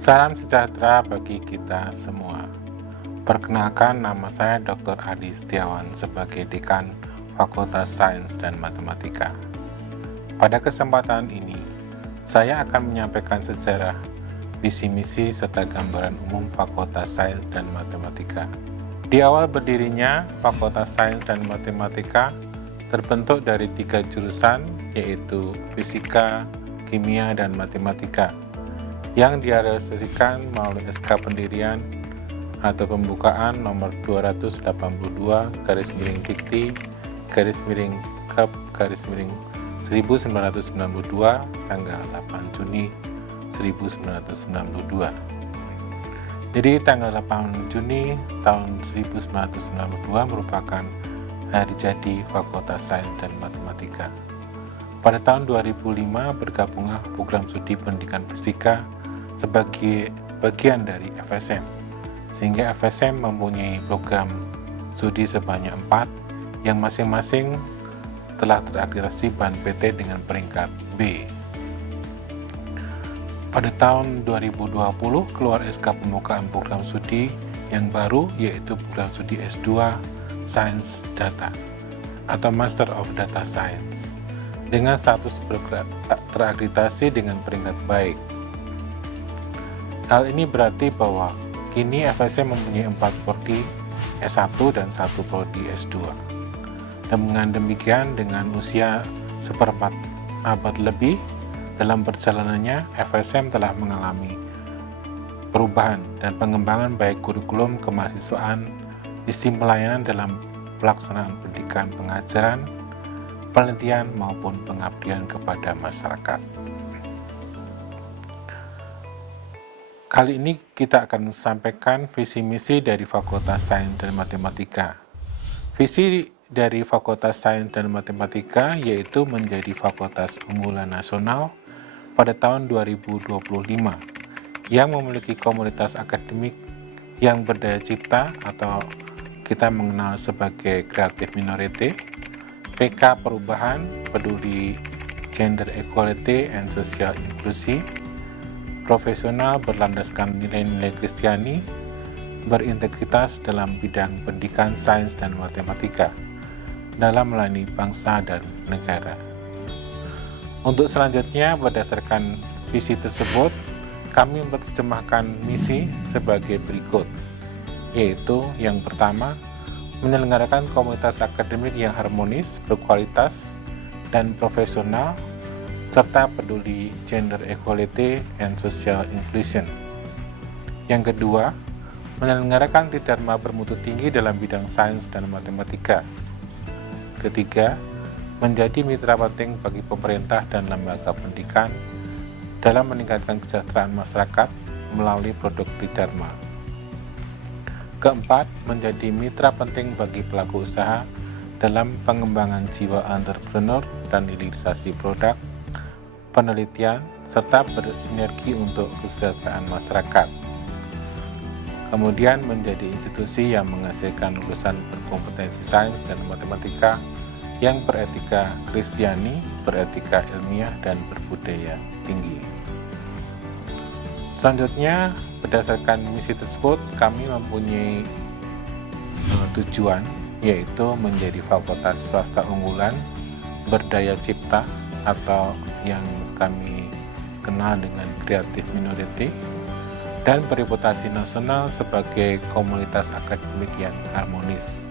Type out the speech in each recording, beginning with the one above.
Salam sejahtera bagi kita semua. Perkenalkan, nama saya Dr. Adi Setiawan sebagai Dekan Fakultas Sains dan Matematika. Pada kesempatan ini, saya akan menyampaikan sejarah, visi misi, serta gambaran umum Fakultas Sains dan Matematika. Di awal berdirinya, Fakultas Sains dan Matematika terbentuk dari 3 jurusan, yaitu Fisika, Kimia, dan Matematika, yang direalisasikan melalui SK Pendirian atau Pembukaan nomor 282 Dikti Kep 1992 tanggal 8 Juni 1992. Jadi tanggal 8 Juni tahun 1992 merupakan hari jadi Fakultas Sains dan Matematika. Pada tahun 2005 bergabunglah program studi pendidikan fisika sebagai bagian dari FSM, sehingga FSM mempunyai program studi sebanyak 4 yang masing-masing telah terakreditasi BAN PT dengan peringkat B. Pada tahun 2020 keluar SK pembukaan program studi yang baru, yaitu program studi S2 Sains Data atau Master of Data Science dengan status terakreditasi dengan peringkat baik. Hal ini berarti bahwa kini FSM mempunyai 4 prodi S1 dan 1 prodi S2. Dengan demikian, dengan usia seperempat abad lebih dalam perjalanannya, FSM telah mengalami perubahan dan pengembangan baik kurikulum kemahasiswaan, sistem pelayanan dalam pelaksanaan pendidikan pengajaran, penelitian maupun pengabdian kepada masyarakat. Kali ini kita akan sampaikan visi misi dari Fakultas Sains dan Matematika. Visi dari Fakultas Sains dan Matematika yaitu menjadi fakultas unggulan nasional pada tahun 2025 yang memiliki komunitas akademik yang berdaya cipta atau kita mengenal sebagai Creative Minority, PK Perubahan, peduli Gender Equality and Social Inclusion, profesional berlandaskan nilai-nilai Kristiani, berintegritas dalam bidang pendidikan sains dan matematika, dalam melayani bangsa dan negara. Untuk selanjutnya, berdasarkan visi tersebut, kami menerjemahkan misi sebagai berikut, yaitu yang pertama, menyelenggarakan komunitas akademik yang harmonis, berkualitas, dan profesional, serta peduli Gender Equality and Social Inclusion. Yang kedua, menyelenggarakan Tridharma bermutu tinggi dalam bidang sains dan matematika. Ketiga, menjadi mitra penting bagi pemerintah dan lembaga pendidikan dalam meningkatkan kesejahteraan masyarakat melalui produk Tridharma. Keempat, menjadi mitra penting bagi pelaku usaha dalam pengembangan jiwa entrepreneur dan hilirisasi produk, penelitian, serta bersinergi untuk kesejahteraan masyarakat. Kemudian menjadi institusi yang menghasilkan lulusan berkompetensi sains dan matematika yang beretika Kristiani, beretika ilmiah, dan berbudaya tinggi. Selanjutnya, berdasarkan misi tersebut, kami mempunyai tujuan, yaitu menjadi fakultas swasta unggulan, berdaya cipta, atau yang kami kenal dengan Creative Minority, dan bereputasi nasional sebagai komunitas akademik yang harmonis.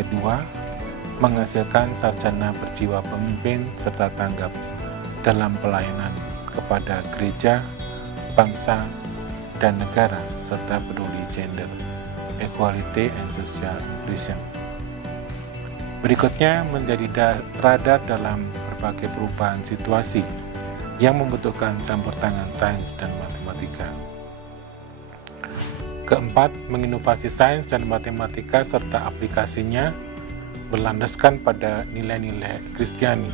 Kedua, menghasilkan sarjana berjiwa pemimpin serta tanggap dalam pelayanan kepada gereja, bangsa, dan negara, serta peduli gender, equality, and social inclusion. Berikutnya, menjadi radar dalam berbagai perubahan situasi yang membutuhkan campur tangan sains dan matematika. Keempat, menginovasi sains dan matematika serta aplikasinya berlandaskan pada nilai-nilai Kristiani.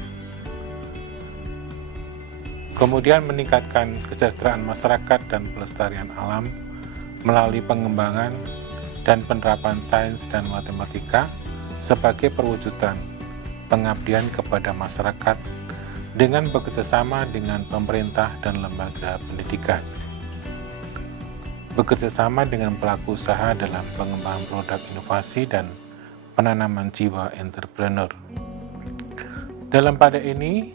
Kemudian meningkatkan kesejahteraan masyarakat dan pelestarian alam melalui pengembangan dan penerapan sains dan matematika sebagai perwujudan pengabdian kepada masyarakat dengan bekerjasama dengan pemerintah dan lembaga pendidikan. bekerja sama dengan pelaku usaha dalam pengembangan produk inovasi dan penanaman jiwa entrepreneur. Dalam pada ini,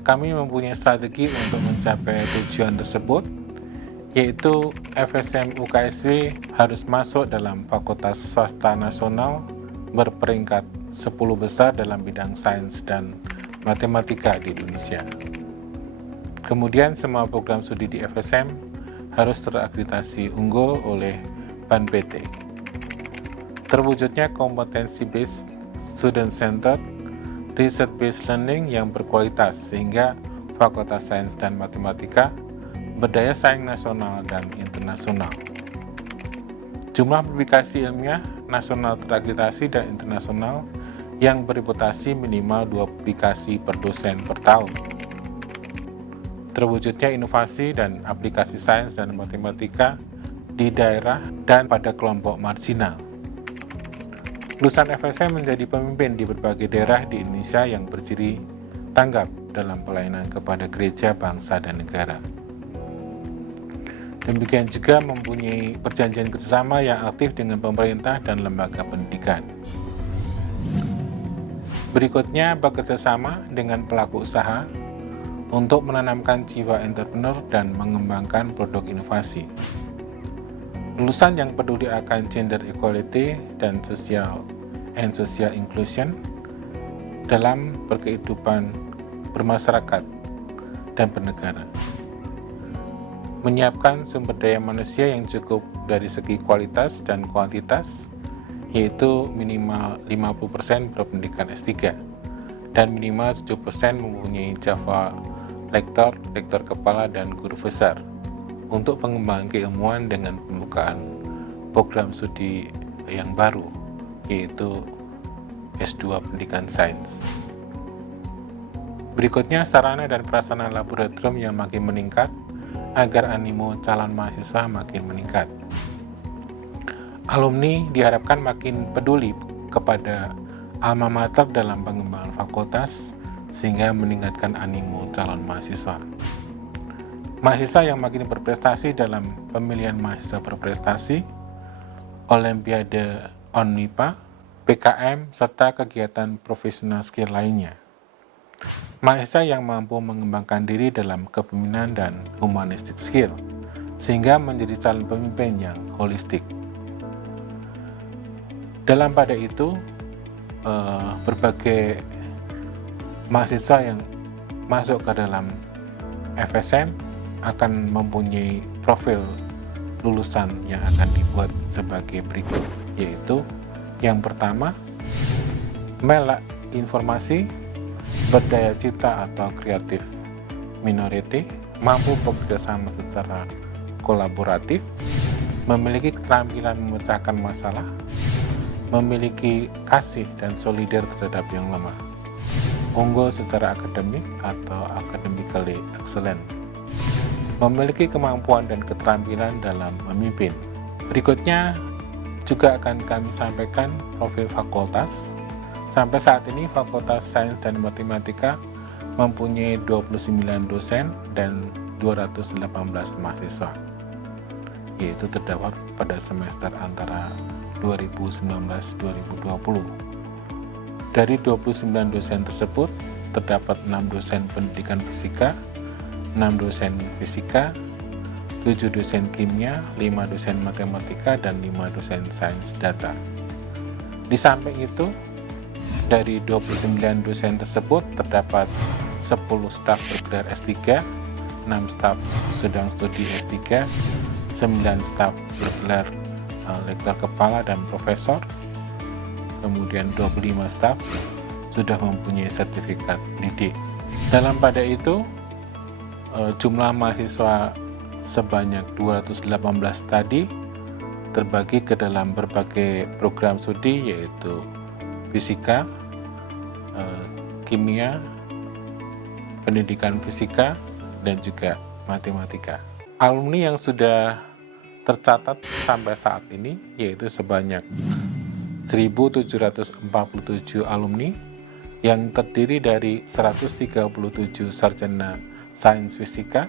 kami mempunyai strategi untuk mencapai tujuan tersebut, yaitu FSM UKSW harus masuk dalam fakultas swasta nasional berperingkat 10 besar dalam bidang sains dan matematika di Indonesia. Kemudian semua program studi di FSM harus terakreditasi unggul oleh BAN PT. Terwujudnya competency-based, student-centered, research-based learning yang berkualitas sehingga Fakultas Sains dan Matematika berdaya saing nasional dan internasional. Jumlah publikasi ilmiah nasional terakreditasi dan internasional yang bereputasi minimal 2 publikasi per dosen per tahun. Terwujudnya inovasi dan aplikasi sains dan matematika di daerah dan pada kelompok marginal. Lulusan FSM menjadi pemimpin di berbagai daerah di Indonesia yang berdiri tanggap dalam pelayanan kepada gereja, bangsa, dan negara. Demikian juga mempunyai perjanjian kerjasama yang aktif dengan pemerintah dan lembaga pendidikan. Berikutnya, bekerja sama dengan pelaku usaha untuk menanamkan jiwa entrepreneur dan mengembangkan produk inovasi. Lulusan yang peduli akan gender equality dan social inclusion dalam berkehidupan bermasyarakat dan bernegara. Menyiapkan sumber daya manusia yang cukup dari segi kualitas dan kuantitas, yaitu minimal 50% berpendidikan S3 dan minimal 7% mempunyai Java lektor kepala dan guru besar untuk pengembangan keilmuan dengan pembukaan program studi yang baru, yaitu S2 Pendidikan Sains. Berikutnya, sarana dan prasarana laboratorium yang makin meningkat agar animo calon mahasiswa makin meningkat. Alumni diharapkan makin peduli kepada alma mater dalam pengembangan fakultas sehingga meningkatkan animo calon mahasiswa. Mahasiswa yang makin berprestasi dalam pemilihan mahasiswa berprestasi, Olimpiade ONMIPA, PKM, serta kegiatan profesional skill lainnya. Mahasiswa yang mampu mengembangkan diri dalam kepemimpinan dan humanistic skill, sehingga menjadi calon pemimpin yang holistik. Dalam pada itu, berbagai mahasiswa yang masuk ke dalam FSM akan mempunyai profil lulusan yang akan dibuat sebagai berikut, yaitu yang pertama, melek informasi, berdaya cipta atau kreatif minority, mampu bekerjasama secara kolaboratif, memiliki keterampilan memecahkan masalah, memiliki kasih dan solidar terhadap yang lemah, unggul secara akademik atau academically excellent, memiliki kemampuan dan keterampilan dalam memimpin. Berikutnya juga akan kami sampaikan profil fakultas. Sampai saat ini Fakultas Sains dan Matematika mempunyai 29 dosen dan 218 mahasiswa, yaitu terdapat pada semester antara 2019-2020. Dari 29 dosen tersebut, terdapat 6 dosen pendidikan fisika, 6 dosen fisika, 7 dosen kimia, 5 dosen matematika, dan 5 dosen sains data. Di samping itu, dari 29 dosen tersebut terdapat 10 staf bergelar S3, 6 staf sedang studi S3, 9 staf bergelar lektor kepala dan profesor, kemudian 25 staf sudah mempunyai sertifikat didik. Dalam pada itu, jumlah mahasiswa sebanyak 218 tadi terbagi ke dalam berbagai program studi, yaitu fisika, kimia, pendidikan fisika, dan juga matematika. Alumni yang sudah tercatat sampai saat ini yaitu sebanyak 1.747 alumni yang terdiri dari 137 sarjana sains fisika,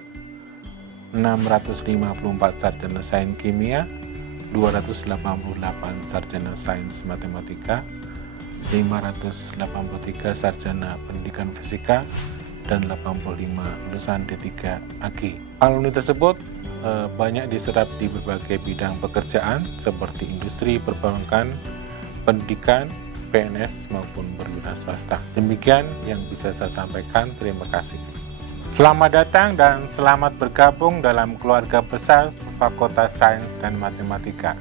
654 sarjana sains kimia, 288 sarjana sains matematika, 583 sarjana pendidikan fisika, dan 85 lulusan D3 AG. Alumni tersebut banyak diserap di berbagai bidang pekerjaan seperti industri, perbankan, pendidikan, PNS maupun berwira swasta. Demikian yang bisa saya sampaikan. Terima kasih. Selamat datang dan selamat bergabung dalam keluarga besar Fakultas Sains dan Matematika.